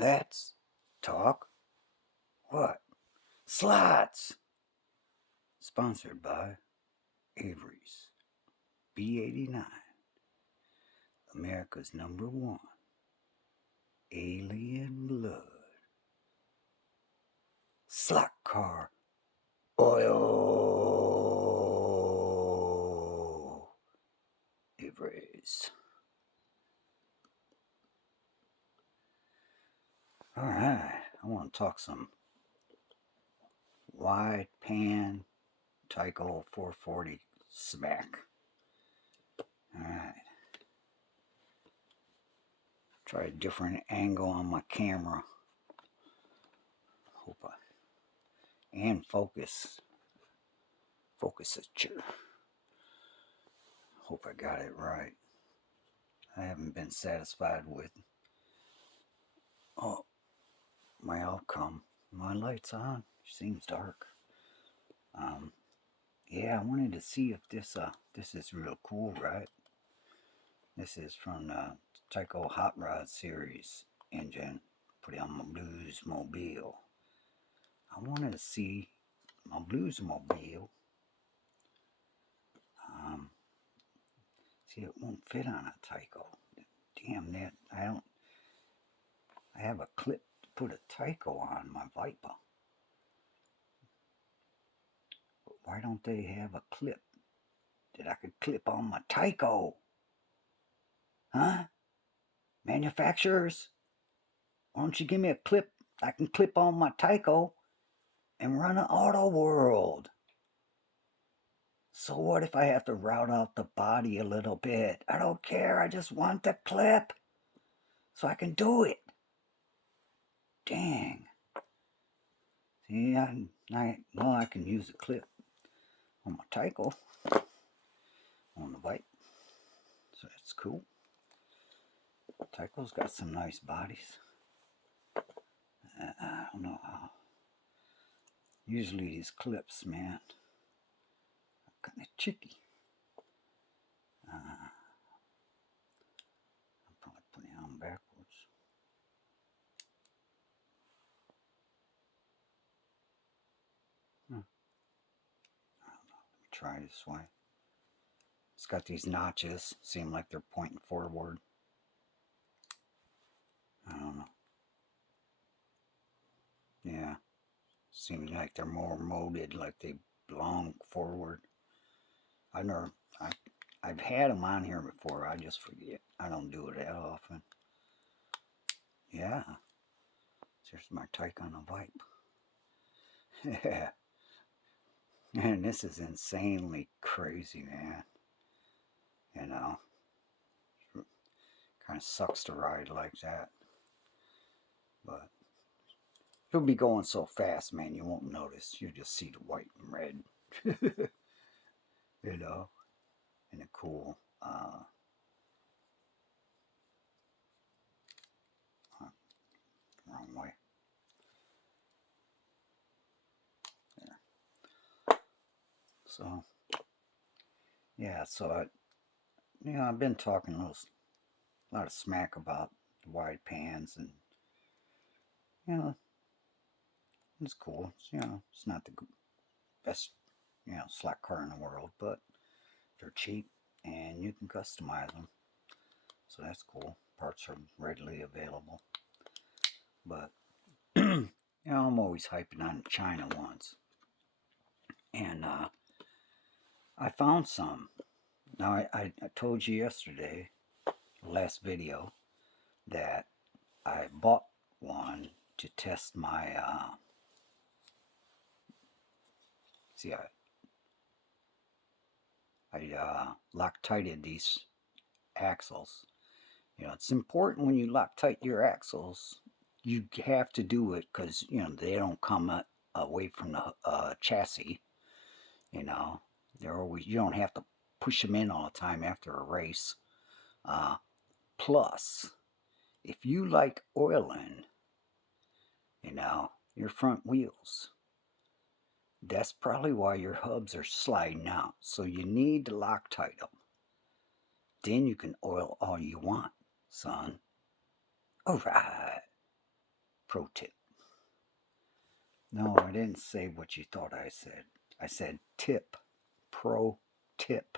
Let's talk what? Slots! Sponsored by Avery's B89, America's #1 alien blood slot car oil. Avery's. Alright, I want to talk some wide pan Tyco 440 smack. Alright. Try a different angle on my camera. Hope I and focus at you. Hope I got it right. I haven't been satisfied with my outcome. My light's on. Seems dark. Yeah, I wanted to see if this is real cool, right? This is from the Tyco Hot Rod series engine. Put it on my Bluesmobile. I wanted to see my Bluesmobile. See, it won't fit on a Tyco. Damn that! I have a clip to put a Tyco on my Viper. But why don't they have a clip that I could clip on my Tyco? Huh? Manufacturers? Why don't you give me a clip I can clip on my Tyco and run an auto world? So what if I have to route out the body a little bit? I don't care. I just want the clip so I can do it. Dang. See, I can use a clip on my Tyco on the bike. So that's cool. Tyco's got some nice bodies. I don't know how. Usually these clips, man, are kind of tricky. I'm probably putting it on backwards. I don't know. Let me try this way. It's got these notches. Seem like they're pointing forward. I don't know. Yeah. Seems like they're more molded, like they belong forward. I've had them on here before. I just forget. I don't do it that often. Yeah. There's my Tyco on a Vipe. Yeah. And this is insanely crazy, man. You know. Kind of sucks to ride like that. But it'll be going so fast, man, you won't notice. You'll just see the white and red. You know. And a cool wrong way. There. So yeah, so I've been talking a lot of smack about the wide pans, and it's cool. It's not the best slack car in the world, but they're cheap and you can customize them, so that's cool. Parts are readily available. But I'm always hyping on China ones, and I found some. Now I told you yesterday, last video, that I bought one to test my see, I Loctited these axles. It's important when you Loctite your axles. You have to do it because they don't come away from the chassis. They're always, you don't have to push them in all the time after a race. Plus, if you like oiling, your front wheels, that's probably why your hubs are sliding out. So you need to Loctite them. Then you can oil all you want, son. Alright. Pro tip. No, I didn't say what you thought I said. I said tip. Pro tip.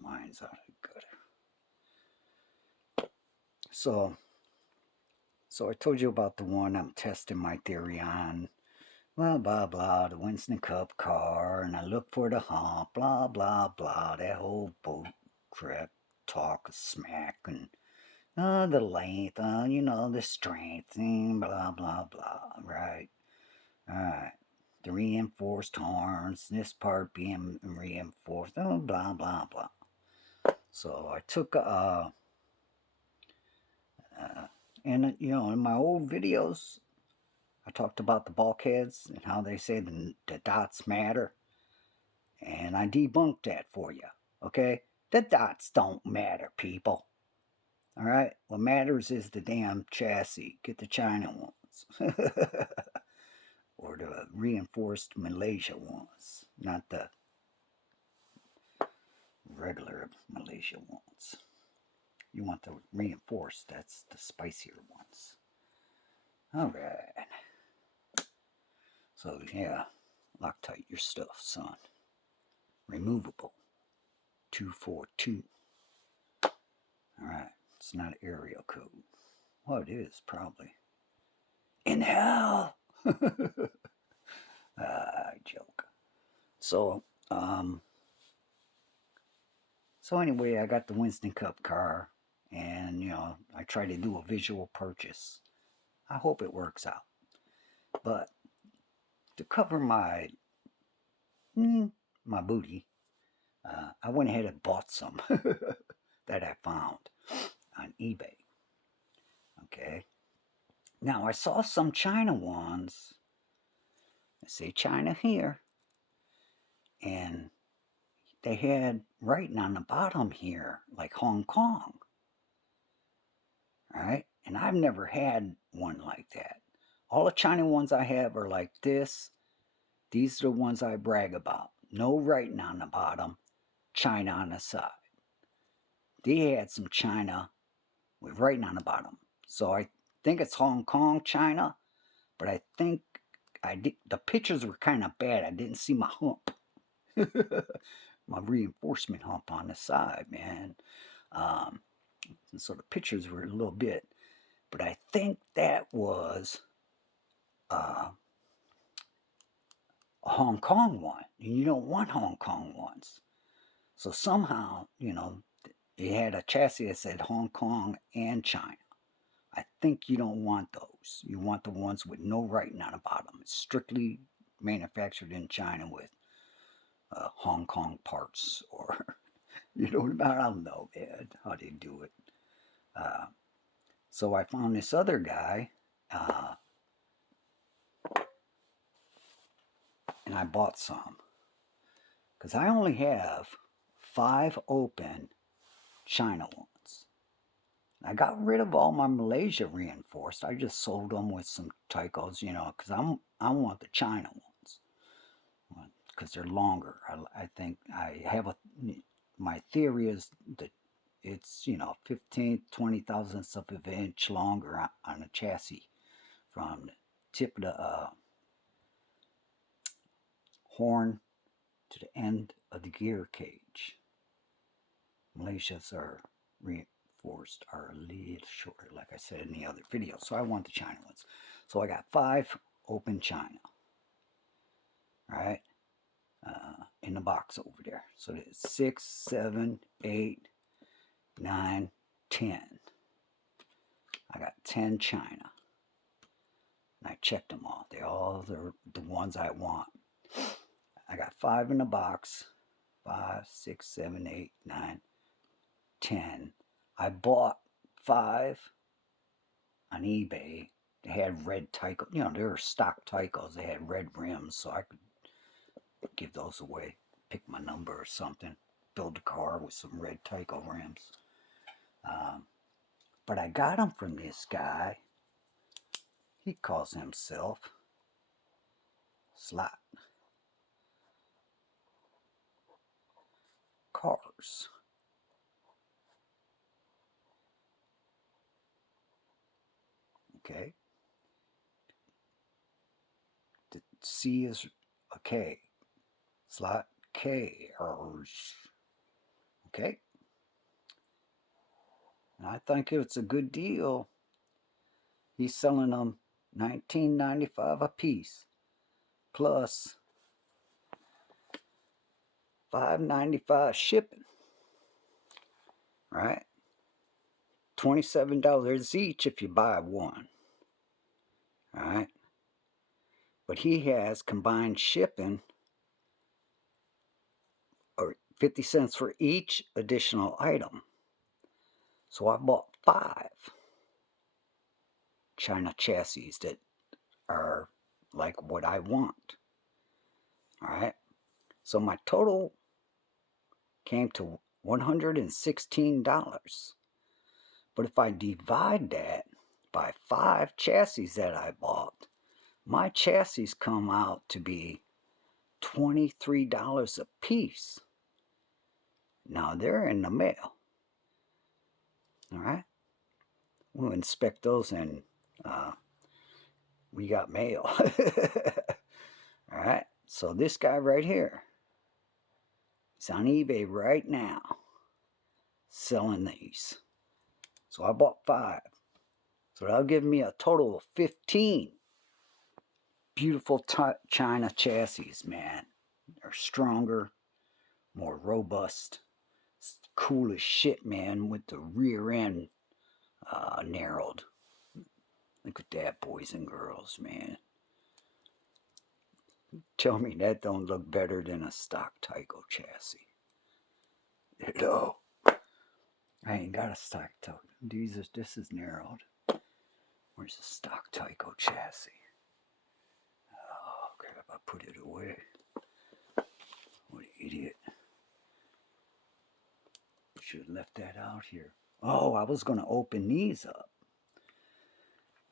Mine's out of good. So I told you about the one I'm testing my theory on. Well, blah, blah, the Winston Cup car, and I look for the hump, blah, blah, blah, that whole boat crap, talk, smack, and the length, the strength, and blah, blah, blah, right? Alright. The reinforced horns, this part being reinforced, blah, blah, blah. So I took, and, in my old videos, I talked about the bulkheads and how they say the dots matter. And I debunked that for you, okay? The dots don't matter, people. All right? What matters is the damn chassis. Get the China ones. Or the reinforced Malaysia ones. Not the regular Malaysia ones. You want the reinforced. That's the spicier ones. All right. So, yeah. Loctite your stuff, son. Removable. 242. Alright, it's not area code. Well, it is, probably. In hell! Joke. So anyway, I got the Winston Cup car, and, I try to do a visual purchase. I hope it works out. But to cover my booty, I went ahead and bought some that I found on eBay. Okay. Now, I saw some China ones. I say China here. And they had writing on the bottom here, like Hong Kong. Right? And I've never had one like that. All the China ones I have are like this. These are the ones I brag about. No writing on the bottom, China on the side. They had some China with writing on the bottom. So I think it's Hong Kong, China, but I think the pictures were kind of bad. I didn't see my hump. My reinforcement hump on the side, man. And so the pictures were a little bit, but I think that was a Hong Kong one. And you don't want Hong Kong ones. So somehow, it had a chassis that said Hong Kong and China. I think you don't want those. You want the ones with no writing on the bottom. It's strictly manufactured in China with Hong Kong parts, or, I don't know, man, how they do it. So I found this other guy, and I bought some. Because I only have 5 open China ones. I got rid of all my Malaysia reinforced. I just sold them with some Tycos, because I want the China ones. Because they're longer. I think I have my theory is that it's, 15, 20 thousandths of an inch longer on a chassis from the tip of the horn to the end of the gear cage. Malaysia's are reinforced are a little shorter, like I said in the other video. So I want the China ones. So I got 5 open China. Right? In the box over there. So it's 6, 7, 8, 9, 10. I got 10 China. And I checked them all. They all are the ones I want. I got 5 in the box. 5, 6, 7, 8, 9, 10. I bought 5 on eBay. They had red Tyco. They were stock Tycos. They had red rims, so I could give those away. Pick my number or something. Build a car with some red Tyco rims. But I got them from this guy. He calls himself Slot Cars. Okay. The C is a K. Slot K. Okay. And I think it's a good deal. He's selling them $19.95 a piece, plus $5.95 shipping. Right? $27 each if you buy one. Alright? But he has combined shipping, or 50 cents for each additional item. So I bought 5 China chassis that are like what I want. Alright? So my total came to $116. But if I divide that by 5 chassis that I bought, my chassis come out to be $23 a piece. Now they're in the mail. Alright? We'll inspect those and we got mail. Alright? So this guy right here, he's on eBay right now selling these. So I bought 5. So that'll give me a total of 15 beautiful China chassis, man. They're stronger, more robust, cool as shit, man, with the rear end narrowed. Look at that, boys and girls, man. Tell me that don't look better than a stock Tyco chassis. You know, I ain't got a stock Tyco. This is narrowed. Where's the stock Tyco chassis? Oh, crap, I put it away. What an idiot. Should have left that out here. Oh, I was going to open these up.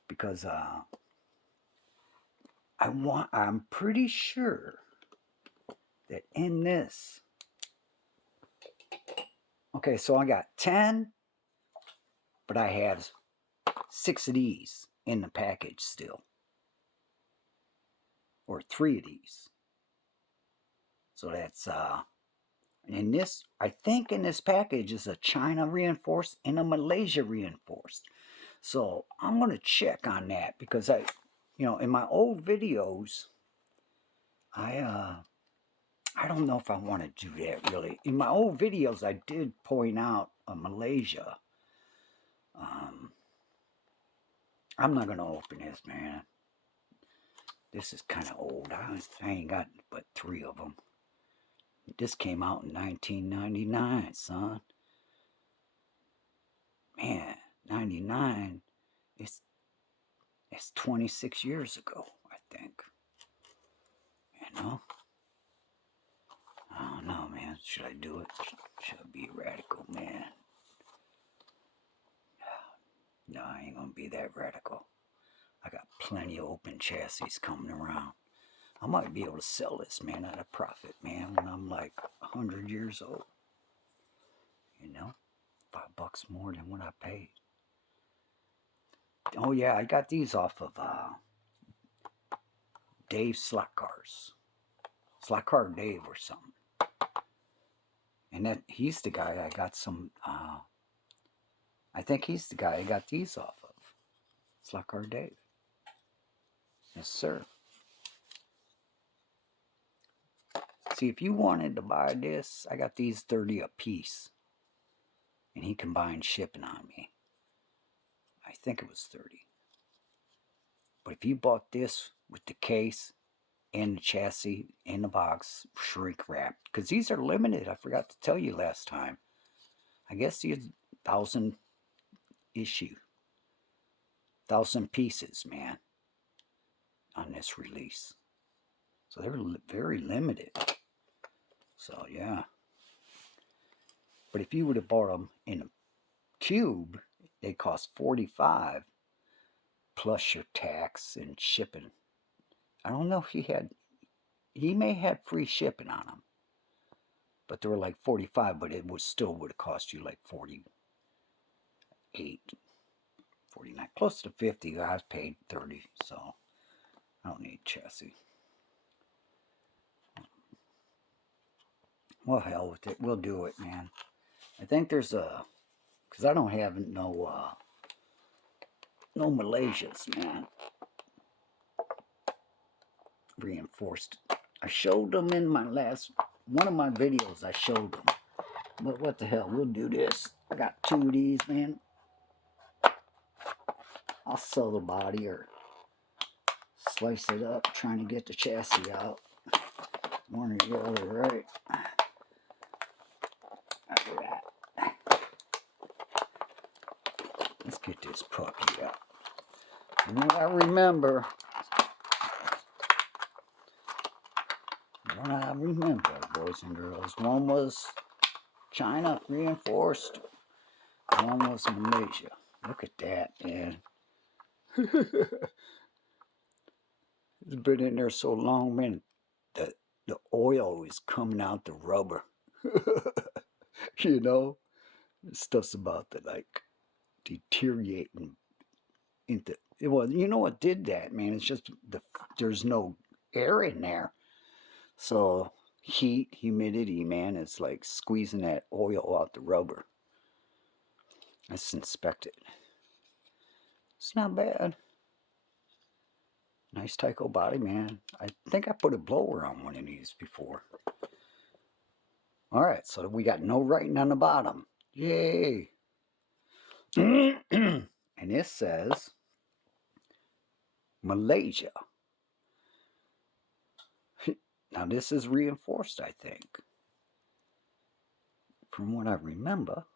Because I'm pretty sure that in this, okay, so I got 10, but I have 6 of these in the package still, or 3 of these. So that's in this, I think in this package is a China reinforced and a Malaysia reinforced. So I'm gonna check on that, because in my old videos, I don't know if I want to do that really. In my old videos, I did point out Malaysia. I'm not going to open this, man. This is kind of old. I ain't got but 3 of them. This came out in 1999, son. Man, 99, it's 26 years ago, I think. You know? I don't know, man. Should I do it? Should I be radical, man? No, I ain't gonna be that radical. I got plenty of open chassis coming around. I might be able to sell this, man, at a profit, man, when I'm like 100 years old. You know? $5 more than what I paid. Oh, yeah, I got these off of Dave Slack Cars. Slack Car Dave or something. And he's the guy I got some, I think he's the guy I got these off of. Slack Car Dave. Yes, sir. See, if you wanted to buy this, I got these 30 a piece. And he combined shipping on me. I think it was 30. But if you bought this with the case and the chassis in the box, shrink wrapped, because these are limited. I forgot to tell you last time. I guess these 1,000 issue, 1,000 pieces, man, on this release. So they're very limited. So yeah. But if you would have bought them in a cube, they cost $45 plus your tax and shipping. I don't know if he may have free shipping on them, but they were like $45, but it still would have cost you like $48, $49, close to $50. I paid $30, so I don't need chassis. Well, hell with it. We'll do it, man. I think there's a, because I don't have no Malaysias, man. Reinforced. I showed them in my last, one of my videos I showed them. But what the hell, we'll do this. I got 2 of these, man. I'll sell the body or slice it up, trying to get the chassis out. One or the other, right? Look at that. Let's get this puppy out. And what I remember, boys and girls, one was China reinforced, one was Malaysia. Look at that, man. It's been in there so long, man. The oil is coming out the rubber. You know, stuff's about to like deteriorating into. Well, you know what did that, man? It's just there's no air in there, so heat, humidity, man, it's like squeezing that oil out the rubber. Let's inspect it. It's not bad. Nice Tyco body, man. I think I put a blower on one of these before. Alright, so we got no writing on the bottom. Yay! And this says Malaysia. Now this is reinforced, I think. From what I remember.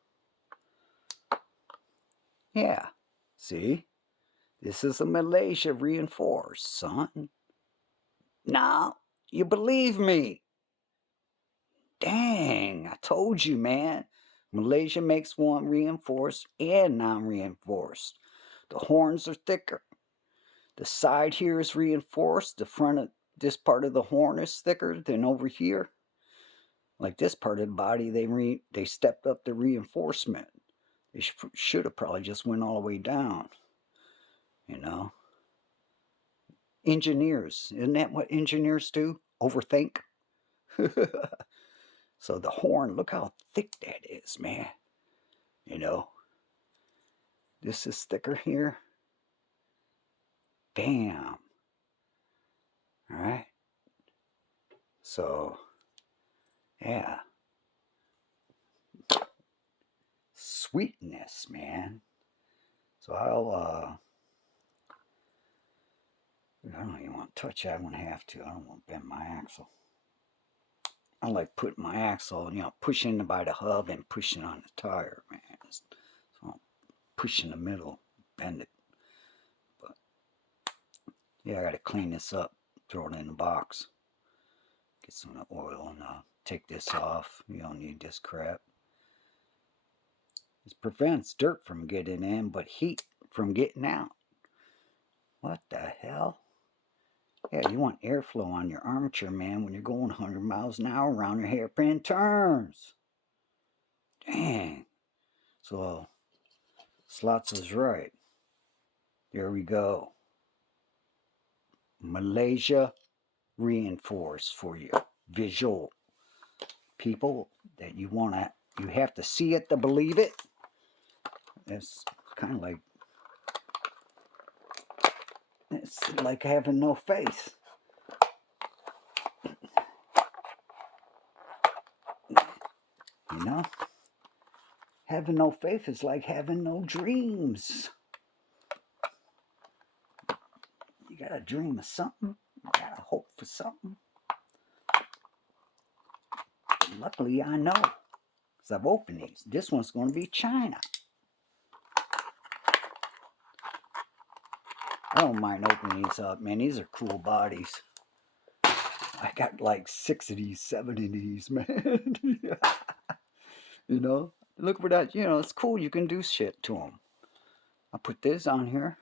Yeah. See? This is a Malaysia reinforced, son. Now, you believe me. Dang, I told you, man. Malaysia makes one reinforced and non-reinforced. The horns are thicker. The side here is reinforced. The front of this part of the horn is thicker than over here. Like this part of the body, they stepped up the reinforcement. They should have probably just went all the way down. You know? Engineers. Isn't that what engineers do? Overthink? So the horn, look how thick that is, man. You know? This is thicker here. Bam. Alright? So, yeah. Sweetness, man. So I don't even want to touch it. I won't have to. I don't want to bend my axle. I like putting my axle, pushing by the hub and pushing on the tire, man. So I'll push in the middle, bend it. But yeah, I got to clean this up, throw it in the box, get some of the oil, and take this off. You don't need this crap. This prevents dirt from getting in, but heat from getting out. What the hell? Yeah, you want airflow on your armature, man, when you're going 100 miles an hour around your hairpin turns. Dang. So, Slots was right. There we go. Malaysia reinforced for you. Visual people that you have to see it to believe it. It's kind of like, it's like having no faith. You know? Having no faith is like having no dreams. You gotta dream of something. You gotta hope for something. Luckily, I know. Because I've opened these. This one's going to be China. I don't mind opening these up, man. These are cool bodies. I got like 6 of these, 7 of these, man. You know? Look for that. It's cool. You can do shit to them. I'll put this on here.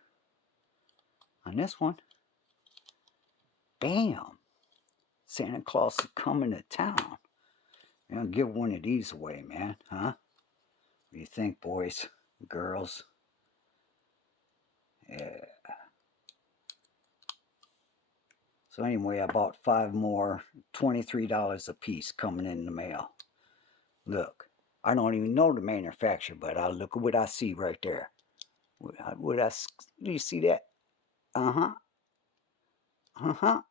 On this one. Bam. Santa Claus is coming to town. I'll give one of these away, man. Huh? What do you think, boys, girls? So anyway, I bought 5 more, $23 a piece coming in the mail. Look, I don't even know the manufacturer, but look at what I see right there. Do you see that? Uh-huh. Uh-huh.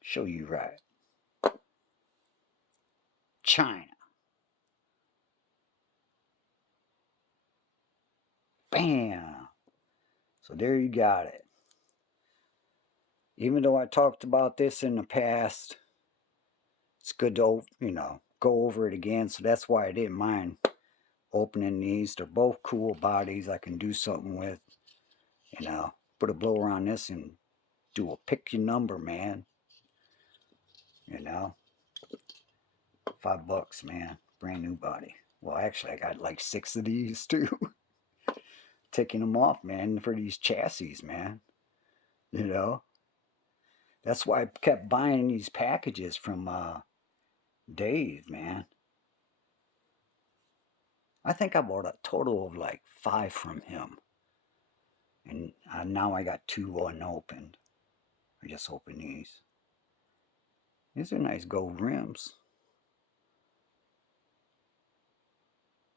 Show you right. China. Bam. So there you got it. Even though I talked about this in the past, it's good to, go over it again. So that's why I didn't mind opening these. They're both cool bodies I can do something with. Put a blower on this and do a pick your number, man. $5, man. Brand new body. Well, actually, I got like 6 of these too. Taking them off, man, for these chassis, man. That's why I kept buying these packages from Dave, man. I think I bought a total of like 5 from him. And now I got 2 unopened. I just opened these. These are nice gold rims.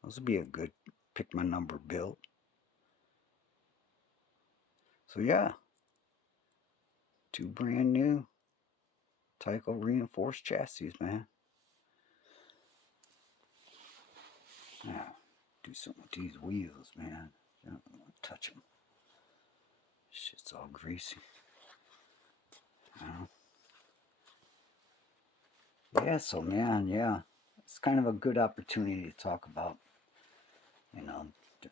Those would be a good pick my number build. So yeah, 2 brand new Tyco reinforced chassis, man. Now, do something with these wheels, man. I don't want to touch them. Shit's all greasy. Yeah, so man, yeah. It's kind of a good opportunity to talk about, you know, the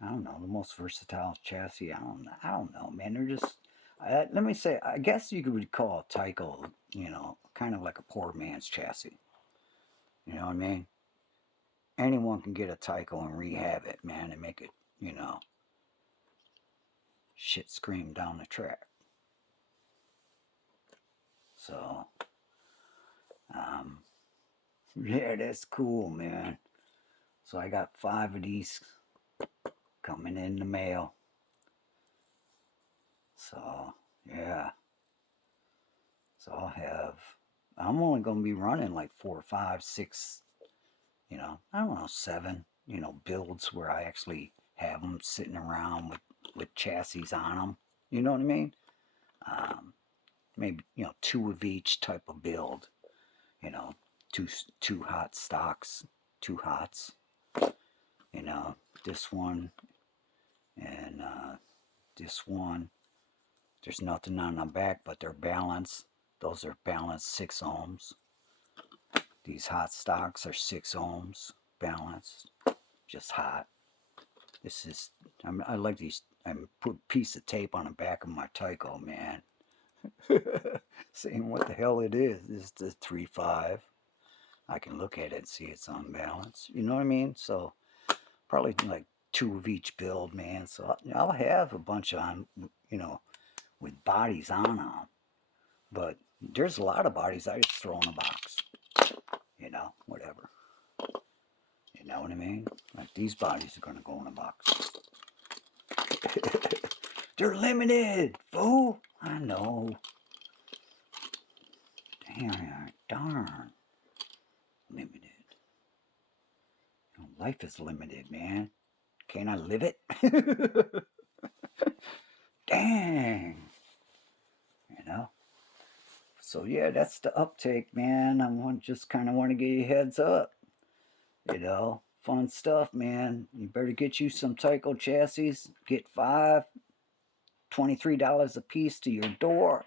I don't know, the most versatile chassis. I don't know, man. They're just, let me say, I guess you could call a Tyco, kind of like a poor man's chassis. You know what I mean? Anyone can get a Tyco and rehab it, man, and make it, shit scream down the track. So, yeah, that's cool, man. So I got 5 of these coming in the mail. So, yeah. So I'm only going to be running like 4, 5, 6, I don't know, 7, builds where I actually have them sitting around with chassis on them. You know what I mean? Maybe, 2 of each type of build. Two hot stocks, 2 hots. This one and this one. There's nothing on the back, but they're balanced. Those are balanced 6 ohms. These hot stocks are 6 ohms balanced, just hot. This is, I like these. I put a piece of tape on the back of my Tyco, man. Saying what the hell it is. This is the 3.5. I can look at it and see it's unbalanced. You know what I mean? So probably like 2 of each build, man. So I'll have a bunch on, with bodies on them. But there's a lot of bodies I just throw in a box. Whatever. You know what I mean? Like these bodies are going to go in a box. They're limited, fool. I know. Darn. Limited. Life is limited, man. Can't I live it? Dang. So yeah, that's the uptake, man. Just kind of want to give you a heads up. Fun stuff, man. You better get you some Tyco chassis. Get 5, $23 a piece to your door.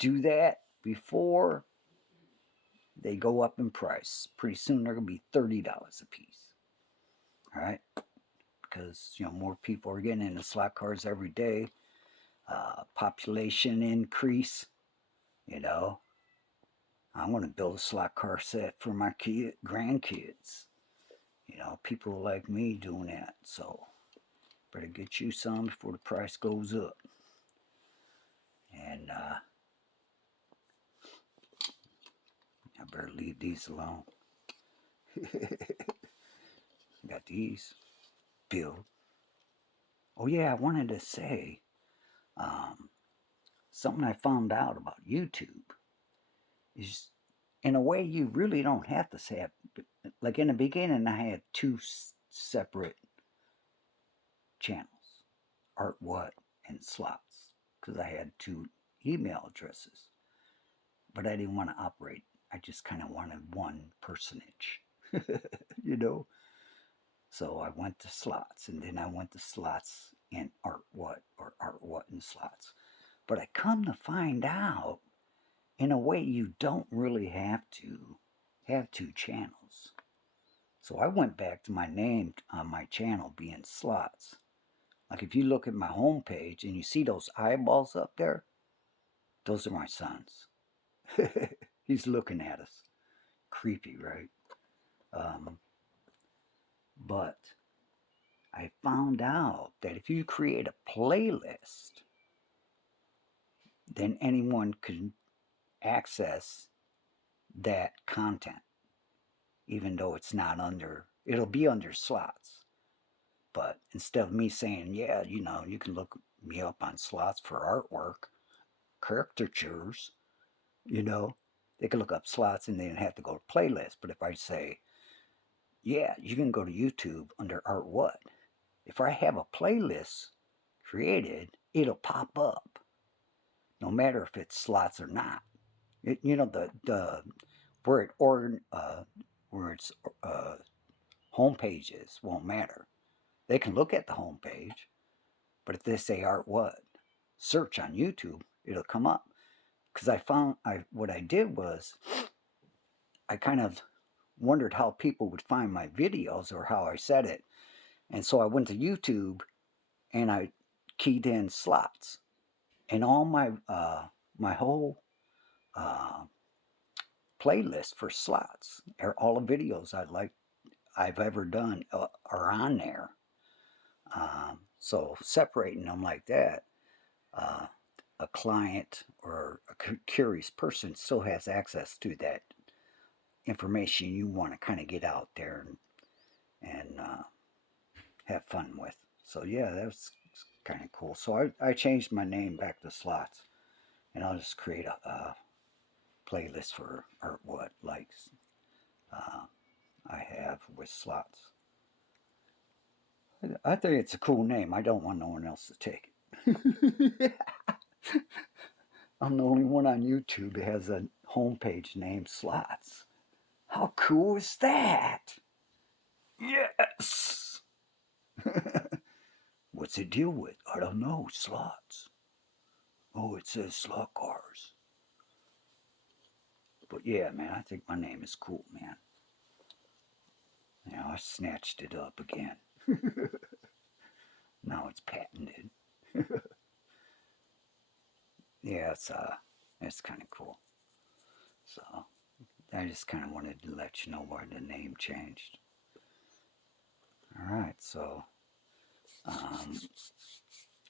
Do that before they go up in price. Pretty soon they're going to be $30 a piece. All right? Because, more people are getting into slot cars every day. Population increase. I'm going to build a slot car set for my grandkids. People like me doing that. So, better get you some before the price goes up. And I better leave these alone. Got these. Build. Oh yeah, I wanted to say um, something I found out about YouTube is, in a way, you really don't have to say it. Like in the beginning, I had two separate channels, Art What and Slots, because I had two email addresses, but I didn't want to operate. I just kind of wanted one personage, you know. So I went to Slots, and then I went to Slots and Art What, or Art What and Slots. But I come to find out, in a way, you don't really have to have two channels. So I went back to my name on my channel being Slots. Like if you look at my homepage and you see those eyeballs up there, those are my sons. He's looking at us. Creepy, right? Um, but I found out that if you create a playlist, then anyone can access that content, even though it's not under, it'll be under Slots. But instead of me saying, yeah, you know, you can look me up on Slots for artwork, caricatures, you know, they can look up Slots and they don't have to go to playlist. But if I say, yeah, you can go to YouTube under Art What, if I have a playlist created, it'll pop up no matter if it's Slots or not. You know, the where it or where its home pages won't matter. They can look at the home page, but if they say Art What, search on YouTube, it'll come up. Because I found what I did was I kind of wondered how people would find my videos or how I said it, and so I went to YouTube and I keyed in Slots, and all my whole uh, playlist for Slots, all the videos I've ever done are on there. So separating them like that, uh, a client or a curious person still has access to that information you want to kind of get out there and have fun with. So yeah, that's kind of cool. So I changed my name back to Slots, and I'll just create a playlist for Art What likes uh, I have with Slots. I think it's a cool name. I don't want no one else to take it. I'm the only one on YouTube that has a homepage named Slots. How cool is that? Yes! What's it deal with? I don't know. Slots. Oh, it says slot cars. But yeah, man, I think my name is cool, man. You know, I snatched it up again. Now it's patented. Yeah, it's kind of cool. So I just kind of wanted to let you know why the name changed. All right, so um,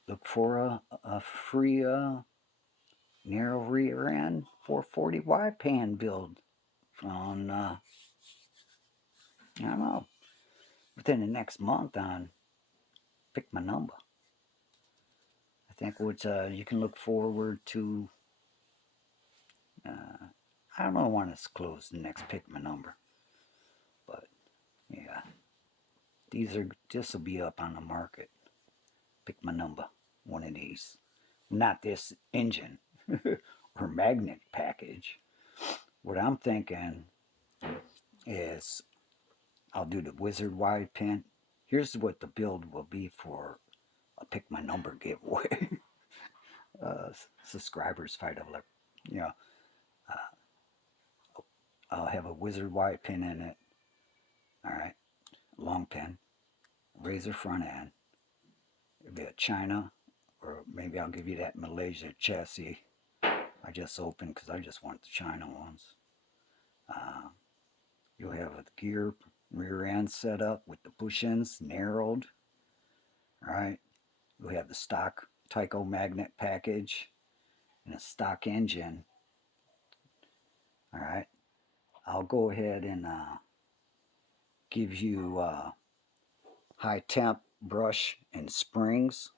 look for a free narrow rear end 440 wide pan build on I don't know, within the next month on Pick My Number. I think what you can look forward to. Uh, I don't know. I want to disclose the next Pick My Number, but yeah, this will be up on the market. Pick My Number, one of these, not this engine or magnet package. What I'm thinking is I'll do the wizard wide pin. Here's what the build will be for a Pick My Number giveaway. Subscribers fight over, you know, I'll have a wizard wide pin in it. All right, long pin, razor front end. It'll be a China, or maybe I'll give you that Malaysia chassis I just opened because I just want the China ones. Uh, you'll have a gear rear end set up with the bushings narrowed. All right, you'll have the stock Tyco magnet package and a stock engine. All right, I'll go ahead and give you high temp brush and springs,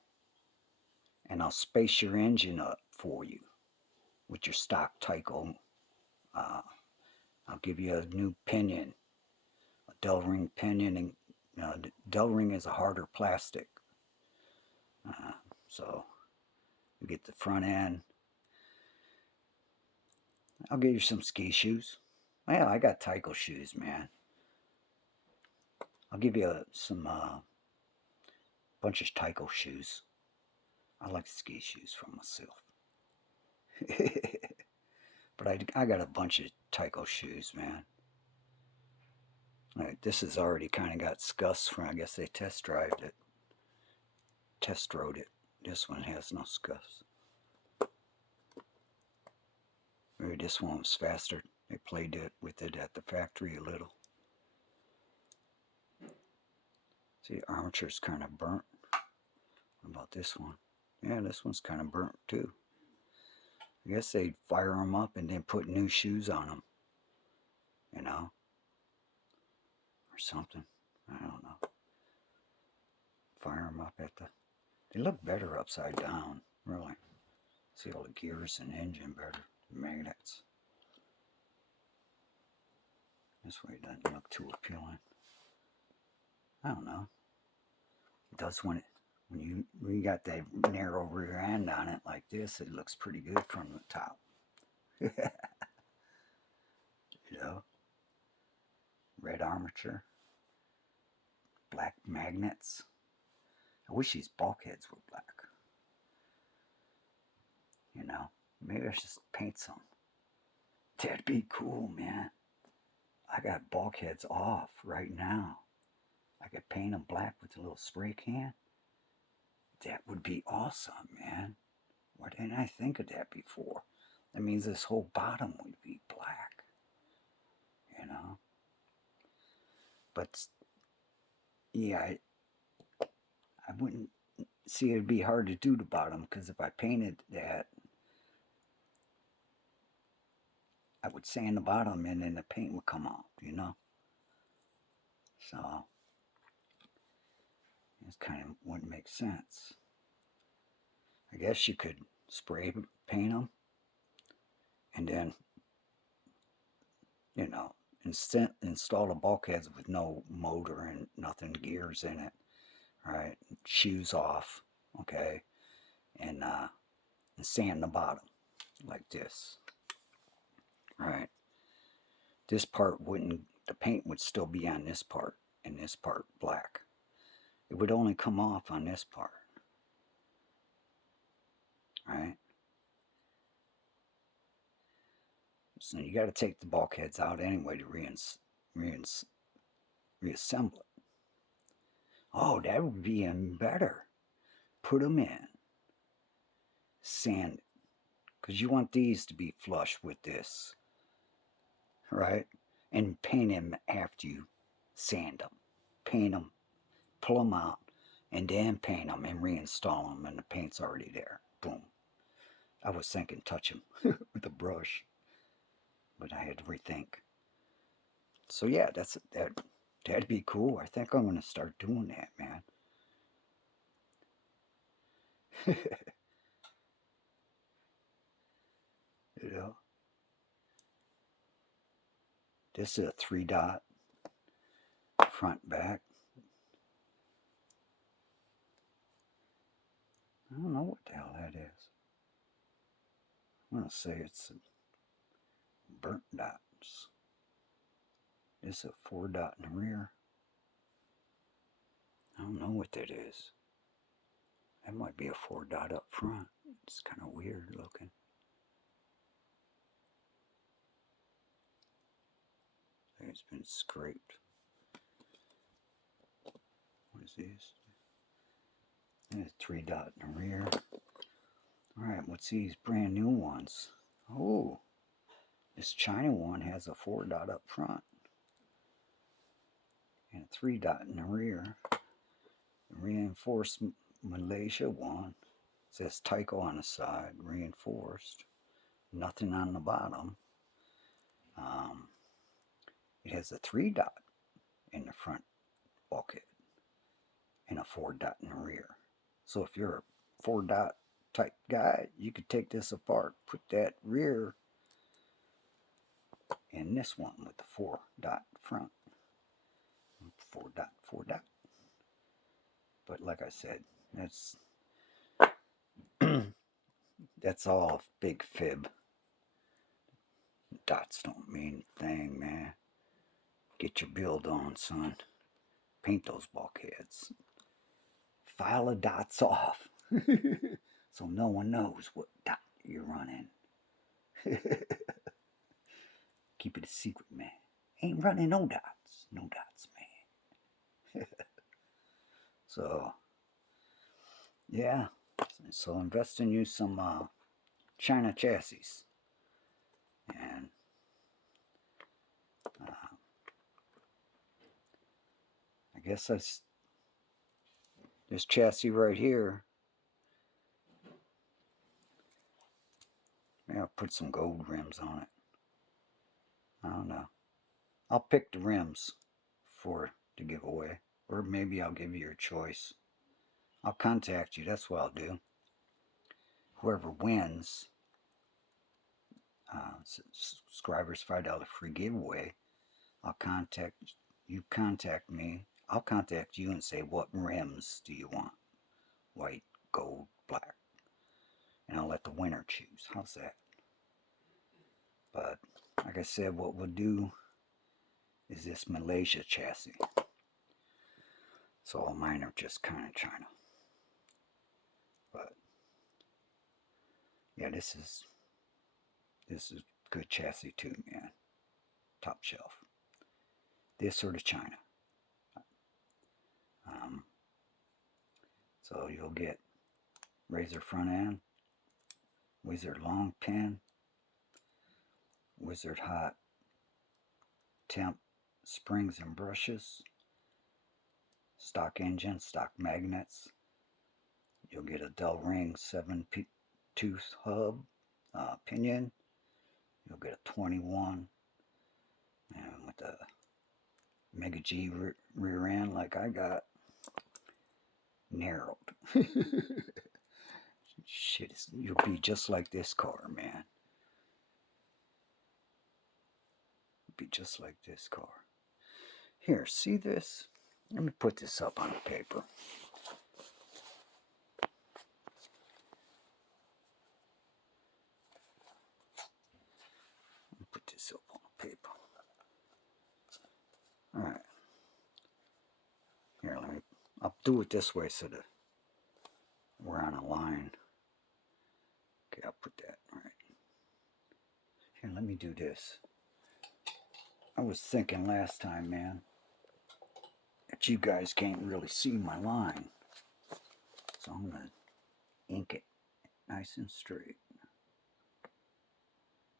and I'll space your engine up for you with your stock Tyco. Uh, I'll give you a new pinion, a dull ring pinion, and dull ring is a harder plastic. Uh, so you get the front end. I'll give you some ski shoes. Well, I got Tyco shoes, man. I'll give you some bunch of Tyco shoes. I like ski shoes for myself. But I got a bunch of Tyco shoes, man. Like, this has already kind of got scuffs from, I guess they test rode it. This one has no scuffs. Maybe this one was faster. They played it with it at the factory a little. See, the armature's kind of burnt. What about this one? Yeah, this one's kind of burnt too. I guess they'd fire them up and then put new shoes on them. You know? Or something. I don't know. Fire them up at the... They look better upside down, really. See all the gears and engine better. The magnets. This way it doesn't look too appealing. I don't know. It does when you got that narrow rear end on it like this, it looks pretty good from the top. You know? Red armature. Black magnets. I wish these bulkheads were black. You know? Maybe I should just paint some. That'd be cool, man. I got bulkheads off right now. I could paint them black with a little spray can. That would be awesome, man. Why didn't I think of that before? That means this whole bottom would be black. You know? But, yeah, I wouldn't see it'd be hard to do the bottom, because if I painted that, I would sand the bottom and then the paint would come off, you know? So, it kind of wouldn't make sense. I guess you could spray paint them and then, you know, install the bulkheads with no motor and nothing, gears in it, right? Shoes off, okay? And sand the bottom like this, right? This part wouldn't, the paint would still be on this part, and this part black. It would only come off on this part, right? So you got to take the bulkheads out anyway to reassemble it. Oh, that would be even better. Put them in, sand it, because you want these to be flush with this, right? And paint them after you sand them. Paint them, pull them out, and then paint them and reinstall them, and the paint's already there. Boom. I was thinking touch them with a brush, but I had to rethink. So yeah, that'd be cool. I think I'm gonna start doing that, man. You know, this is a 3-dot front back. I don't know what the hell that is. I'm gonna say it's burnt dots. This is a 4-dot in the rear. I don't know what that is. That might be a 4-dot up front. It's kind of weird looking. It's been scraped. What is this? There's a 3-dot in the rear. Alright, what's these brand new ones? Oh, this China one has a 4-dot up front and a 3-dot in the rear. The reinforced Malaysia one says Tyco on the side, reinforced. Nothing on the bottom. It has a 3-dot in the front bulkhead and a 4 dot in the rear. So if you're a 4 dot type guy, you could take this apart, put that rear in this one with the 4 dot front. 4 dot, 4 dot. But like I said, that's all big fib. Dots don't mean a thing, man. Get your build on, son. Paint those bulkheads. File the dots off so no one knows what dot you're running. Keep it a secret, man. Ain't running no dots. No dots, man. So, yeah. So invest in you some China chassis. And I guess that's this chassis right here. Maybe I'll put some gold rims on it. I don't know. I'll pick the rims to give away. Or maybe I'll give you your choice. I'll contact you. That's what I'll do. Whoever wins, subscribers $5 free giveaway. I'll contact you. Contact me. I'll contact you and say, what rims do you want? White, gold, black. And I'll let the winner choose. How's that? But like I said, what we'll do is this Malaysia chassis. So all mine are just kind of China. But yeah, this is good chassis too, man. Top shelf. This or the China. So you'll get Razor front end, Wizard long pin, Wizard hot temp springs and brushes, stock engine, stock magnets. You'll get a Del Ring 7-tooth hub pinion. You'll get a 21, and with the Mega G rear end like I got, narrowed. Shit, you'll be just like this car, man. Be just like this car. Here, see this? Let me put this up on the paper. Let me put this up on the paper. Alright. Here, I'll do it this way so that we're on a line. Okay, I'll put that right. Here, let me do this. I was thinking last time, man, that you guys can't really see my line. So I'm going to ink it nice and straight.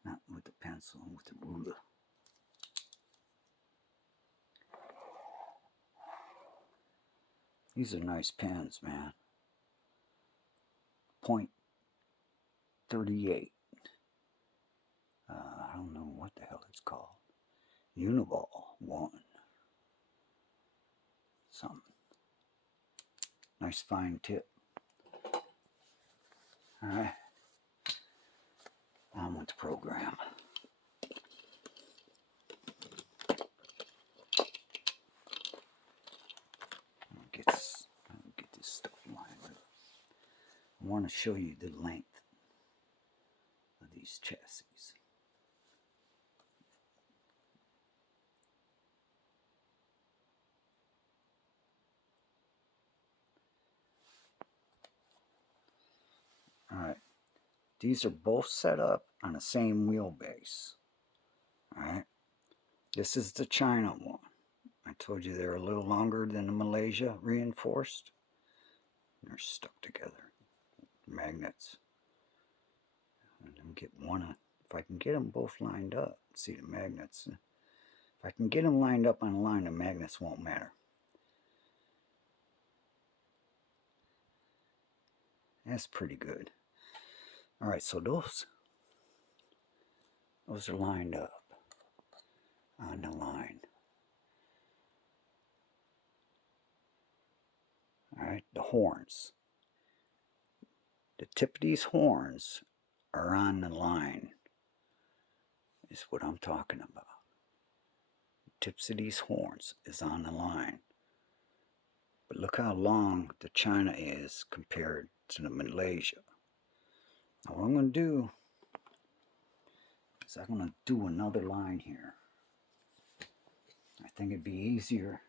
Not with the pencil, with the ruler. These are nice pens, man. .38. I don't know what the hell it's called. Uniball 1. Something. Nice fine tip. Alright. On with the program. Get this stuff lined up. I want to show you the length of these chassis. Alright, these are both set up on the same wheelbase. Alright, this is the China one. I told you they're a little longer than the Malaysia reinforced. They're stuck together. Magnets. And then get one. If I can get them both lined up, see the magnets. If I can get them lined up on a line, the magnets won't matter. That's pretty good. Alright, so those are lined up on the line. Alright. horns. The tip of these horns are on the line, is what I'm talking about. The tips of these horns is on the line. But look how long the China is compared to the Malaysia. Now what I'm going to do is I'm going to do another line here. I think it'd be easier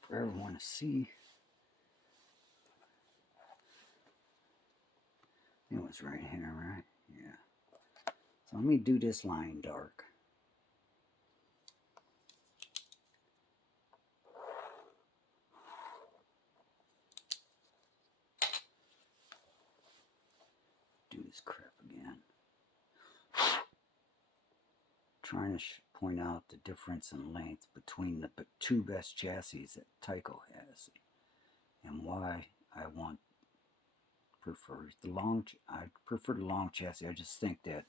for everyone to see. It was right here, right? Yeah. So let me do this line dark. Do this crap again. Trying to point out the difference in length between the two best chassis that Tyco has, and why I prefer the long. I prefer the long chassis. I just think that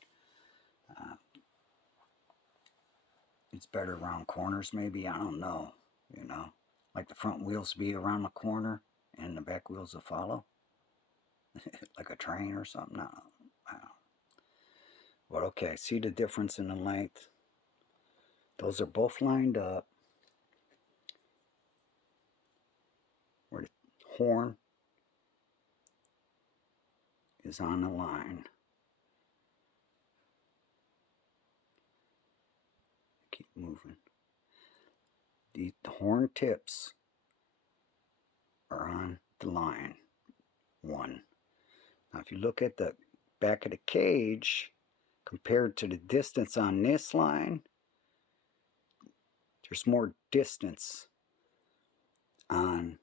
it's better around corners. Maybe, I don't know. You know, like the front wheels be around the corner and the back wheels will follow, like a train or something. No, I don't know. But okay, see the difference in the length. Those are both lined up where the horn is on the line. Keep moving. The horn tips are on the line. One. Now if you look at the back of the cage compared to the distance on this line, there's more distance on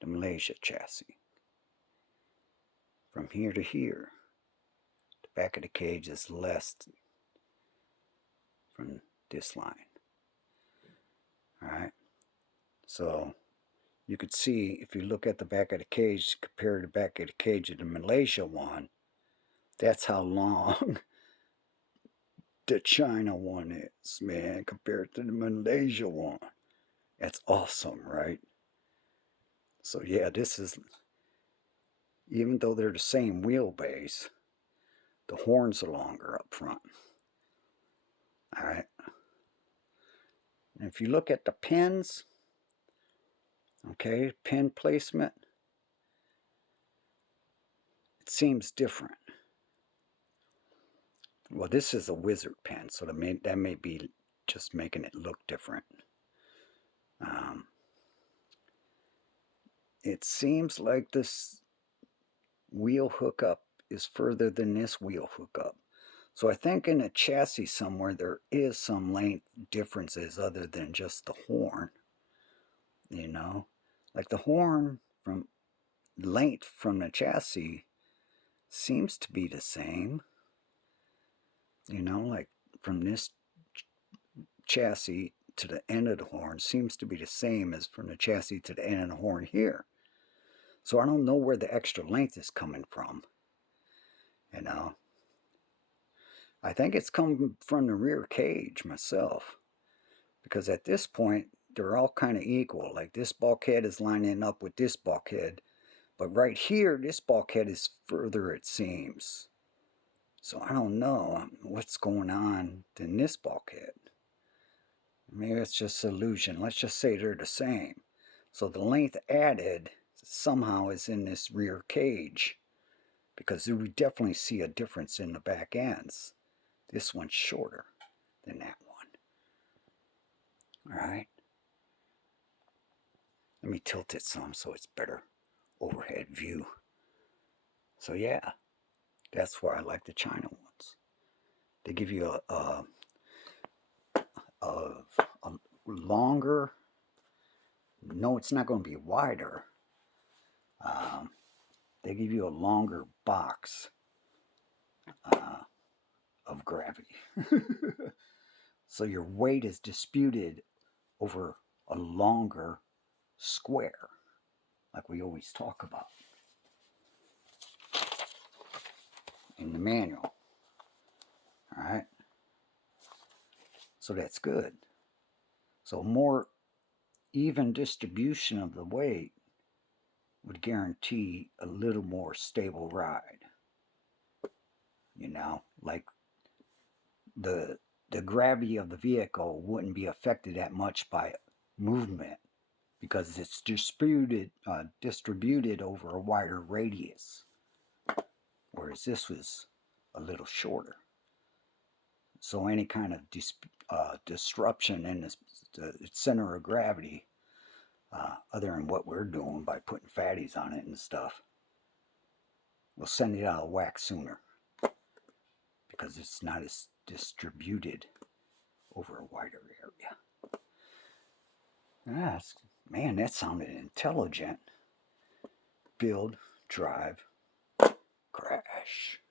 the Malaysia chassis. From here to here, the back of the cage is less from this line. Alright, so you could see if you look at the back of the cage compared to the back of the cage of the Malaysia one, that's how long the China one is, man, compared to the Malaysia one. That's awesome, right? So yeah, this is, even though they're the same wheelbase, the horns are longer up front. Alright. And if you look at the pins, okay, pin placement, it seems different. Well, this is a wizard pin, so that may be just making it look different. It seems like this wheel hookup is further than this wheel hookup. So I think in the chassis somewhere there is some length differences other than just the horn. You know, like the horn from length from the chassis seems to be the same. You know, like from this chassis to the end of the horn seems to be the same as from the chassis to the end of the horn here. So I don't know where the extra length is coming from. You know, I think it's coming from the rear cage myself, because at this point they're all kind of equal. Like this bulkhead is lining up with this bulkhead, but right here this bulkhead is further, it seems. So I don't know what's going on in this bulkhead. Maybe it's just illusion. Let's just say they're the same. So the length added somehow is in this rear cage, because we definitely see a difference in the back ends. This one's shorter than that one. Alright. Let me tilt it some so it's better overhead view. So yeah, that's why I like the China ones. They give you a longer, no, it's not going to be wider. They give you a longer box of gravity. So your weight is disputed over a longer square, like we always talk about in the manual. Alright? So that's good. So more even distribution of the weight would guarantee a little more stable ride. You know, like the gravity of the vehicle wouldn't be affected that much by movement because it's distributed over a wider radius, whereas this was a little shorter. So any kind of disruption in the center of gravity, other than what we're doing by putting fatties on it and stuff, will send it out of whack sooner because it's not as distributed over a wider area. Man, that sounded intelligent. Build, drive, crash.